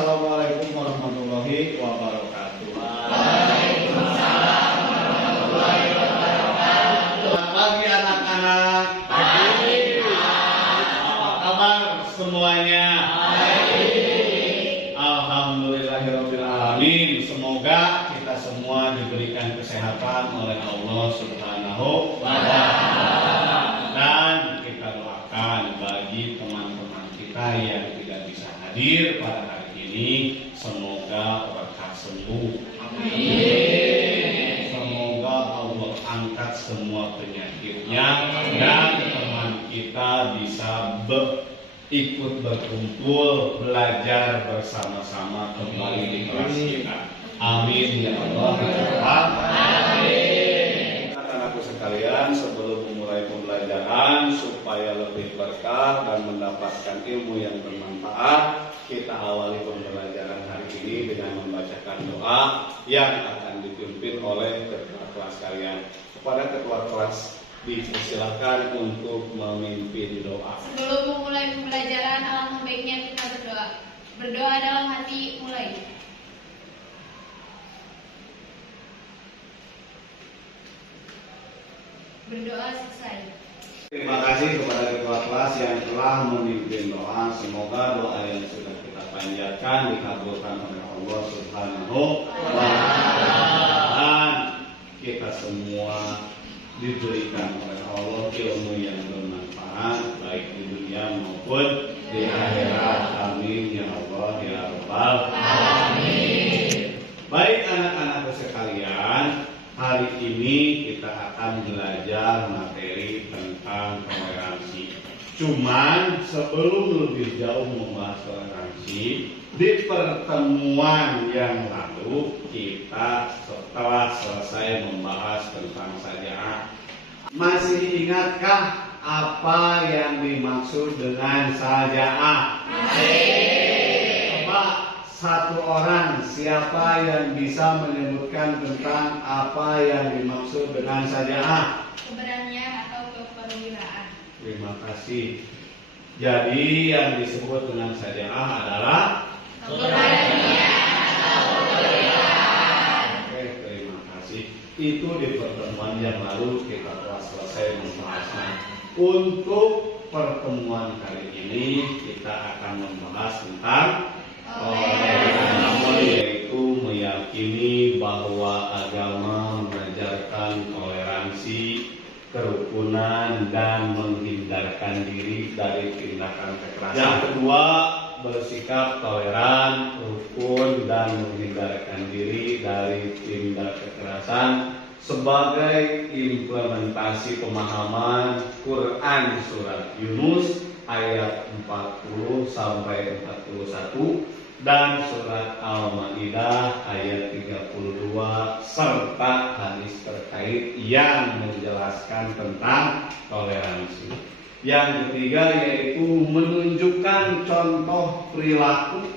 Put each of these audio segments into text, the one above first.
Assalamualaikum warahmatullahi wabarakatuh. Waalaikumsalam warahmatullahi wabarakatuh. Selamat pagi anak-anak. Pagi. Apa kabar semuanya? Baik. Alhamdulillahirabbil alamin. Semoga kita semua diberikan kesehatan oleh Allah Subhanahu wa taala. Dan kita doakan bagi teman-teman kita yang tidak bisa hadir pada hari ini, semoga berkah sembuh. Amin. Semoga Allah angkat semua penyakitnya dan teman kita bisa ikut berkumpul, belajar bersama-sama kembali di kelas kita. Amin ya Allah. Amin. Anak-anakku sekalian, sebelum memulai pembelajaran supaya lebih berkah dan mendapatkan ilmu yang bermanfaat, kita awali pembelajaran hari ini dengan membacakan doa yang akan dipimpin oleh ketua kelas kalian. Kepada ketua kelas dipersilakan untuk memimpin doa. Sebelum memulai pembelajaran, alangkah baiknya kita berdoa. Berdoa dalam hati, mulai. Berdoa selesai. Terima kasih kepada ketua kelas yang telah memimpin doa. Semoga doa yang sudah kita panjatkan dikabulkan oleh Allah Subhanahu wa taala. Dan kita semua diberikan oleh Allah ilmu yang bermanfaat baik di dunia maupun di akhirat. Amin ya Allah ya rabbal alamin. Baik anak-anakku sekalian, hari ini kita akan belajar materi tentang toleransi. Cuman sebelum lebih jauh membahas toleransi, di pertemuan yang lalu kita setelah selesai membahas tentang saja'ah. Masih ingatkah apa yang dimaksud dengan saja'ah? Coba satu orang, siapa yang bisa menyebutkan tentang apa yang dimaksud dengan saja'ah? Keberanian atau keperwiraan. Terima kasih. Jadi yang disebut dengan saja'ah adalah Keberanian atau keperwiraan. Oke, terima kasih. Itu di pertemuan yang lalu kita telah selesai membahasnya. Untuk pertemuan kali ini kita akan membahas tentang toleransi, yaitu meyakini bahwa agama mengajarkan toleransi, kerukunan, dan menghindarkan diri dari tindakan kekerasan. Yang kedua, bersikap toleran, rukun, dan menghindarkan diri dari tindak kekerasan sebagai implementasi pemahaman Quran surat Yunus ayat 40 sampai 41 dan surat Al-Maidah ayat 32 serta hadis terkait yang menjelaskan tentang toleransi. Yang ketiga yaitu menunjukkan contoh perilaku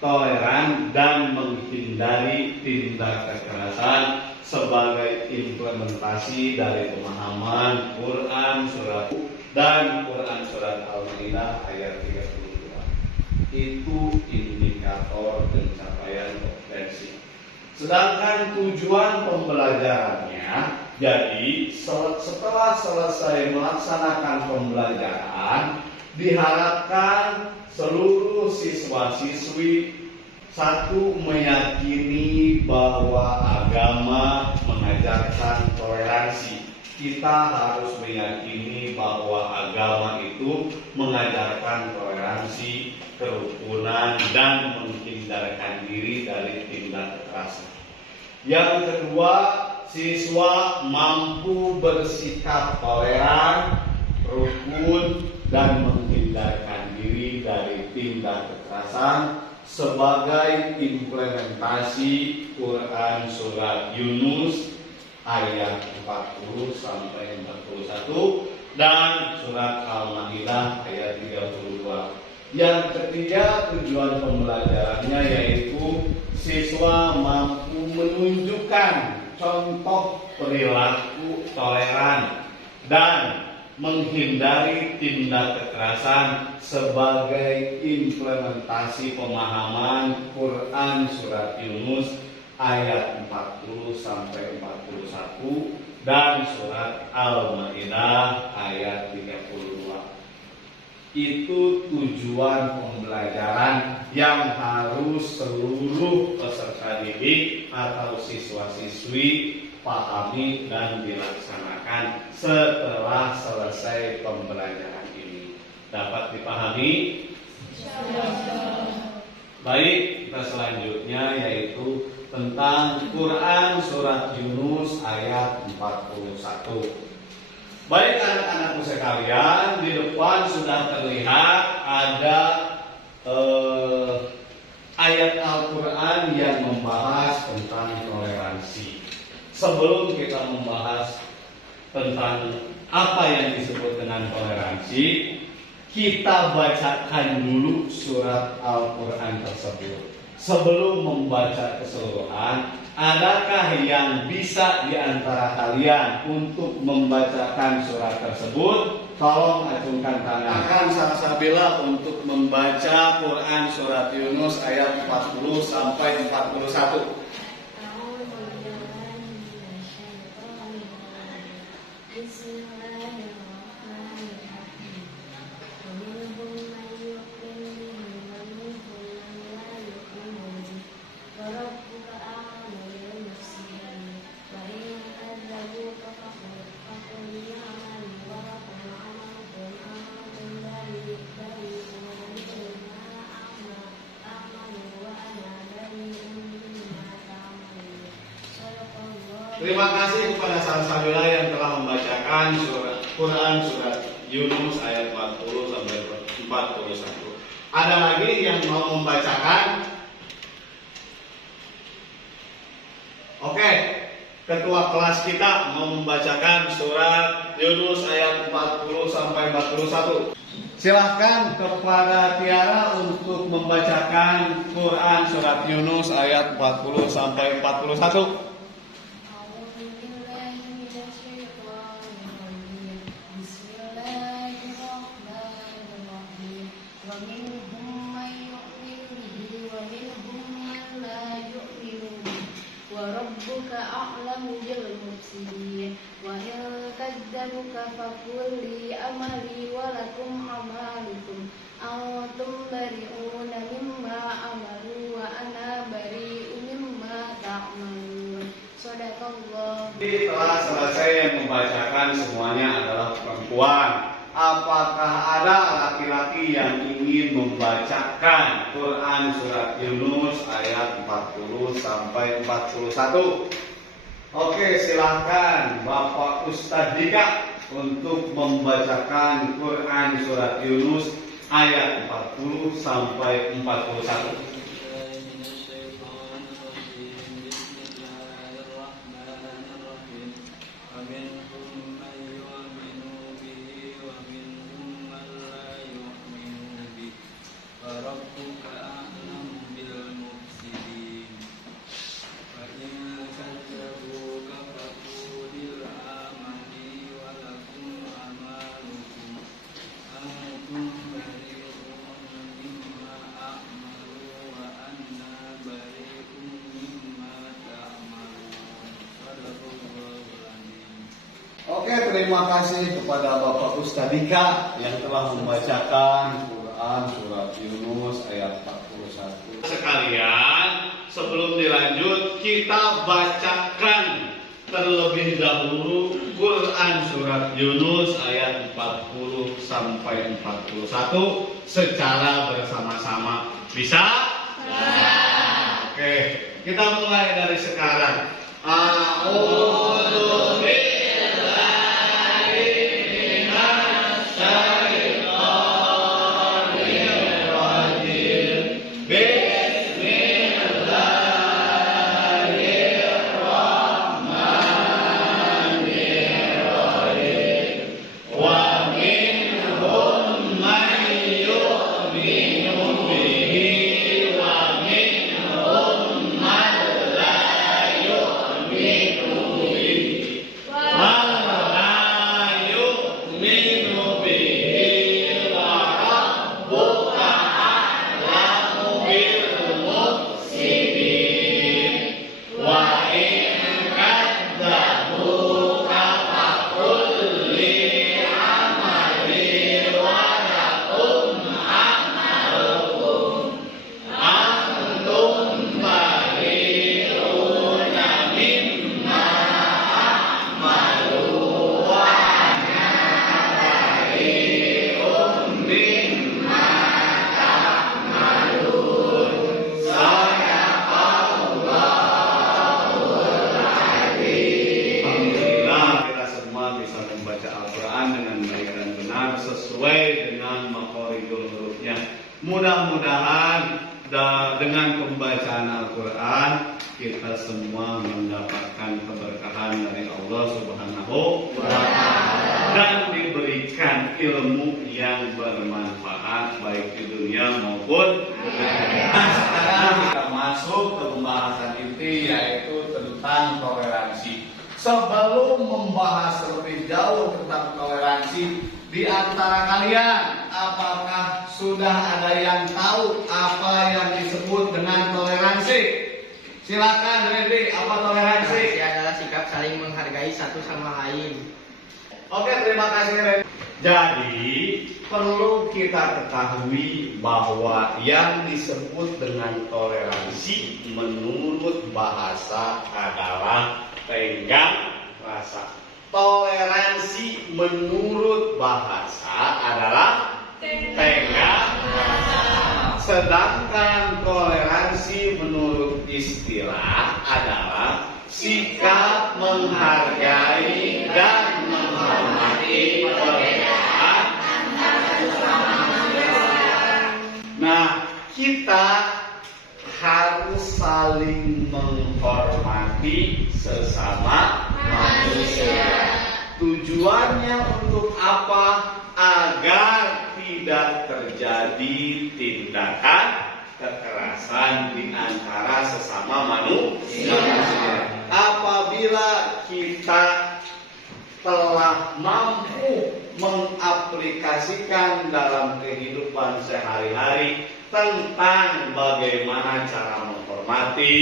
toleran dan menghindari tindak kekerasan sebagai implementasi dari pemahaman Quran surat dan Quran surat Al-Maidah ayat 32. Itu indikator pencapaian kompetensi. Sedangkan tujuan pembelajarannya, jadi setelah selesai melaksanakan pembelajaran, diharapkan seluruh siswa-siswi satu meyakini bahwa agama mengajarkan toleransi. Kita harus meyakini bahwa agama itu mengajarkan toleransi, kerukunan, dan menghindarkan diri dari tindak kekerasan. Yang kedua, siswa mampu bersikap toleran, rukun, dan menghindarkan diri dari tindak kekerasan sebagai implementasi Quran surat Yunus ayat 40 sampai 41 dan surat Al-Maidah ayat 32. Yang ketiga, tujuan pembelajarannya yaitu siswa mampu menunjukkan contoh perilaku toleran dan menghindari tindak kekerasan sebagai implementasi pemahaman Quran Surat Yunus ayat 40 sampai 41 dan Surat Al-Maidah ayat 32. Itu tujuan pembelajaran yang harus seluruh peserta didik atau siswa-siswi pahami dan dilaksanakan setelah selesai pembelajaran ini. Dapat dipahami? Baik, kita selanjutnya yaitu tentang Quran Surat Yunus ayat 41. Baik anak-anakku sekalian, di depan sudah terlihat ada ayat Al-Quran yang membahas tentang toleransi. Sebelum kita membahas tentang apa yang disebut dengan toleransi, kita bacakan dulu surat Al-Quran tersebut. Sebelum membaca keseluruhan, adakah yang bisa di antara kalian untuk membacakan surat tersebut? Tolong acungkan tangan. Akan Salsabila untuk membaca Quran Surat Yunus ayat 40 sampai 41. Terima kasih kepada Salsabila yang telah membacakan Quran Surat Yunus ayat 40 sampai 41. Ada lagi yang mau membacakan? Oke, ketua kelas kita mau membacakan surat Yunus ayat 40 sampai 41. Silahkan kepada Tiara untuk membacakan Quran Surat Yunus ayat 40 sampai 41. Rabbuka a'lamu bil mufsidin wa in kadzabuka faqul li amali wa lakum amalukum antum bari'una mimma amalu wa ana bari'un mimma ta'malun. Shadaqallah. Setelah selesai yang membacakan semuanya adalah perempuan. Apakah ada laki-laki yang ingin membacakan Quran Surat Yunus ayat 40 sampai 41? Oke, silahkan Bapak Ustadz Dika untuk membacakan Quran Surat Yunus ayat 40 sampai 41. Oke, terima kasih kepada Bapak Ustadz Dika yang telah membacakan Quran Surat Yunus ayat 41. Sekalian, sebelum dilanjut, kita bacakan terlebih dahulu Quran Surat Yunus ayat 40 sampai 41 secara bersama-sama. Bisa? Bisa. Oke, kita mulai dari sekarang. A'udzu Amin. Mudah-mudahan dengan pembacaan Al-Quran kita semua mendapatkan keberkahan dari Allah Subhanahu wa Ta'ala dan diberikan ilmu yang bermanfaat baik di dunia maupun akhirat. Nah, sekarang kita masuk ke pembahasan inti, yaitu tentang toleransi. Sebelum membahas lebih jauh tentang toleransi, di antara kalian apakah sudah ada yang tahu apa yang disebut dengan toleransi? Silakan Randy, apa toleransi? Toleransi adalah sikap saling menghargai satu sama lain. Oke, terima kasih Randy. Jadi perlu kita ketahui bahwa yang disebut dengan toleransi menurut bahasa adalah tenggang rasa. Toleransi menurut bahasa adalah tenggang rasa. Sedangkan toleransi menurut istilah adalah sikap menghargai dan menghormati perbedaan antara sesama manusia. Nah, kita harus saling menghormati sesama manusia. Tujuannya untuk apa? Agar tidak terjadi tindakan kekerasan di antara sesama manusia. Apabila kita telah mampu mengaplikasikan dalam kehidupan sehari-hari tentang bagaimana cara menghormati,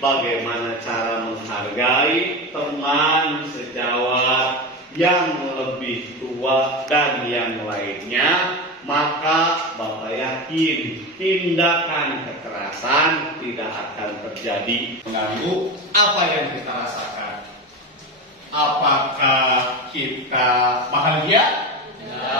bagaimana cara menghargai teman sejawat yang lebih tua dan yang lainnya, maka Bapak yakin tindakan kekerasan tidak akan terjadi mengganggu apa yang kita rasakan. Apakah kita bahagia? Ya.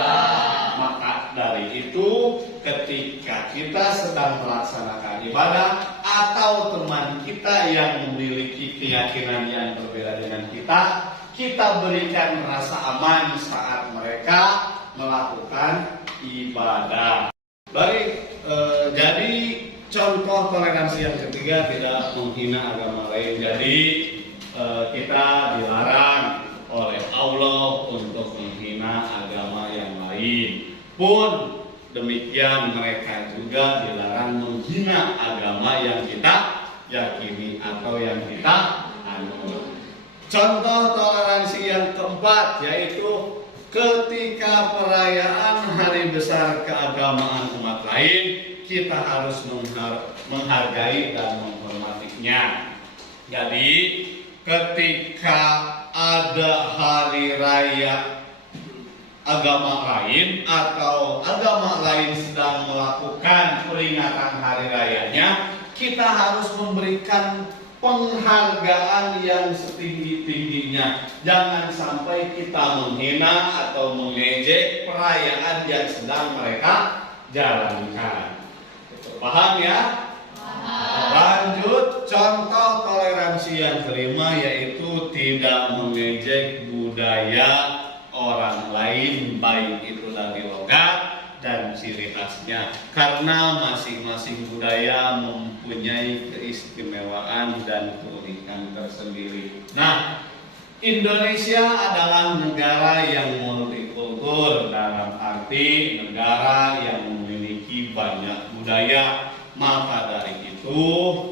Maka dari itu ketika kita sedang melaksanakan ibadah atau teman kita yang memiliki keyakinan yang berbeda dengan kita berikan rasa aman saat mereka melakukan ibadah. Jadi contoh toleransi yang ketiga, tidak menghina agama lain. Jadi kita dilarang oleh Allah untuk menghina agama yang lain. Pun demikian mereka juga dilarang menghina agama yang kita yakini atau yang kita anut. Contoh toleransi yang keempat yaitu ketika perayaan hari besar keagamaan umat lain, kita harus menghargai dan menghormatinya. Jadi ketika ada hari raya agama lain atau agama lain sedang melakukan peringatan hari rayanya, kita harus memberikan penghargaan yang setinggi-tingginya. Jangan sampai kita menghina atau mengejek perayaan yang sedang mereka jalankan. Paham ya? Lanjut, contoh toleransi yang kelima yaitu tidak mengejek budaya orang lain, baik itu dari logat dan ciri khasnya, karena masing-masing budaya mempunyai keistimewaan dan keunikan tersendiri. Nah, Indonesia adalah negara yang multikultur, dalam arti negara yang memiliki banyak budaya. Maka dari itu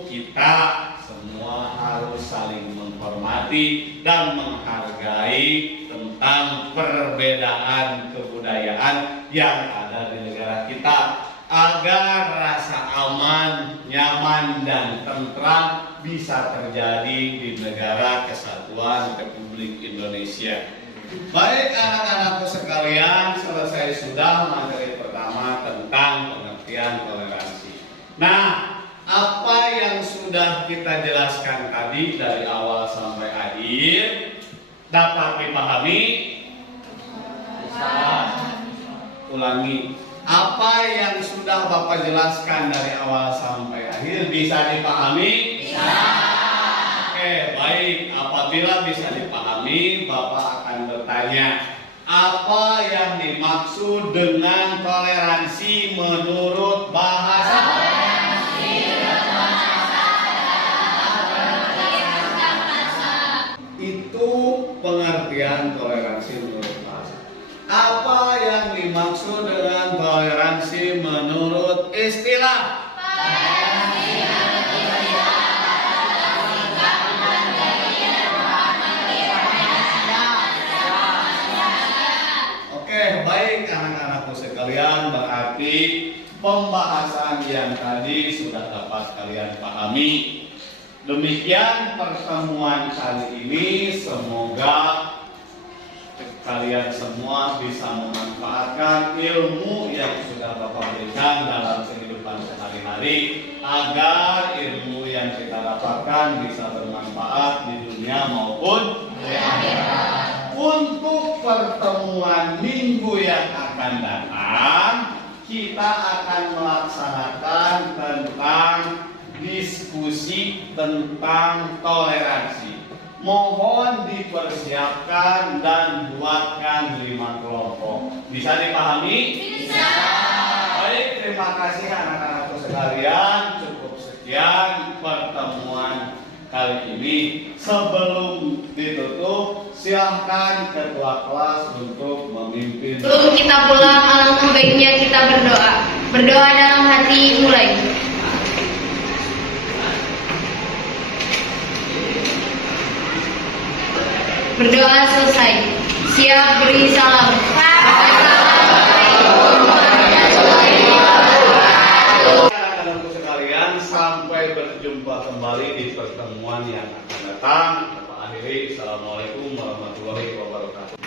kita semua harus saling menghormati dan menghargai tentang perbedaan kebudayaan yang ada di negara kita, agar rasa aman, nyaman, dan tentram bisa terjadi di negara kesatuan Republik Indonesia. Baik anak-anakku sekalian, selesai sudah materi pertama tentang pengertian toleransi. Nah, apa yang sudah kita jelaskan tadi dari awal sampai akhir dapat dipahami? Ulangi. Apa yang sudah Bapak jelaskan dari awal sampai akhir bisa dipahami? Bisa. Oke, baik. Apabila bisa dipahami, Bapak akan bertanya, apa yang dimaksud dengan toleransi menurut Bapak? pembahasan yang tadi sudah dapat kalian pahami. Demikian pertemuan kali ini, semoga kalian semua bisa memanfaatkan ilmu yang sudah Bapak berikan dalam kehidupan sehari-hari, agar ilmu yang kita dapatkan bisa bermanfaat di dunia maupun di akhirat. Untuk pertemuan minggu yang akan datang, kita akan melaksanakan tentang diskusi tentang toleransi. Mohon dipersiapkan dan buatkan 5 kelompok. Bisa dipahami? Bisa. Baik, terima kasih anak-anakku sekalian. Cukup sekian pertemuan kali ini. Sebelum ditutup, silahkan ketua kelas untuk memimpin. Sebelum kita pulang, alangkah baiknya kita berdoa. Berdoa dalam hati, mulai. Berdoa selesai. Siap beri salam. Anak-anakku sekalian, sampai berjumpa kembali di pertemuan yang akan datang. Bapak akhiri, Assalamualaikum warahmatullahi wabarakatuh.